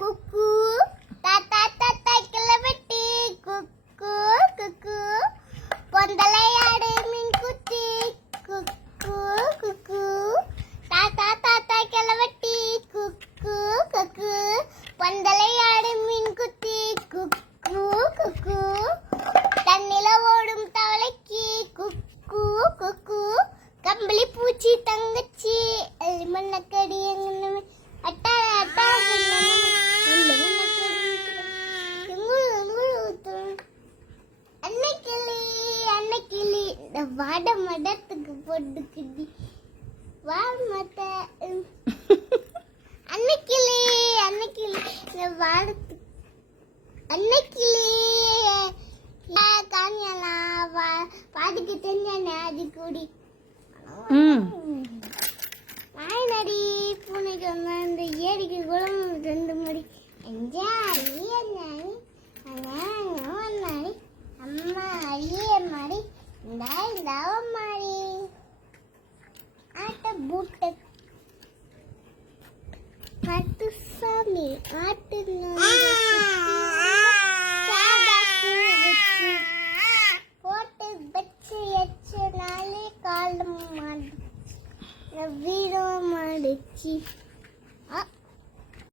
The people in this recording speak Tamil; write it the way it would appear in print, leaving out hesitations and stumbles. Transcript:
குக்கு தாத்தா தாத்தா கிளவெட்டி குக்கு குக்கு பொந்தலையாடு மீன் குச்சி குக்கு குக்கு தாத்தா தாத்தா கிளவெட்டி குக்கு குக்கு பொந்தலையாடு மீன் குச்சி குக்கு குக்கு தண்ணில ஓடும் தவளைக்கு குக்கு குக்கு கம்பளி பூச்சி தங்கச்சி மண்ணக்கடி அட்டா அட்டா அன்னைக்கிளி அன்னைக்கிளி இந்த வாட மடத்துக்கு போட்டுக்குடி வா மத்த அன்னைக்கிளி அன்னைக்கிளி இந்த வாடத்துக்கு அன்னைக்கிளி காணியெல்லாம் பாட்டுக்கு தெரிஞ்சானே அது கூடி நாய் பூனைக்கு வந்தா இந்த ஏரிக்கு குளம் 2 மணி அம்மா அழிய மாதிரி இந்த மாதிரி ஆட்ட பூட்ட ஆட்டு சாமி ஆட்டு போட்டு வச்சு எச்சு நாளே காலம் மாடு வீரம் மாடுச்சு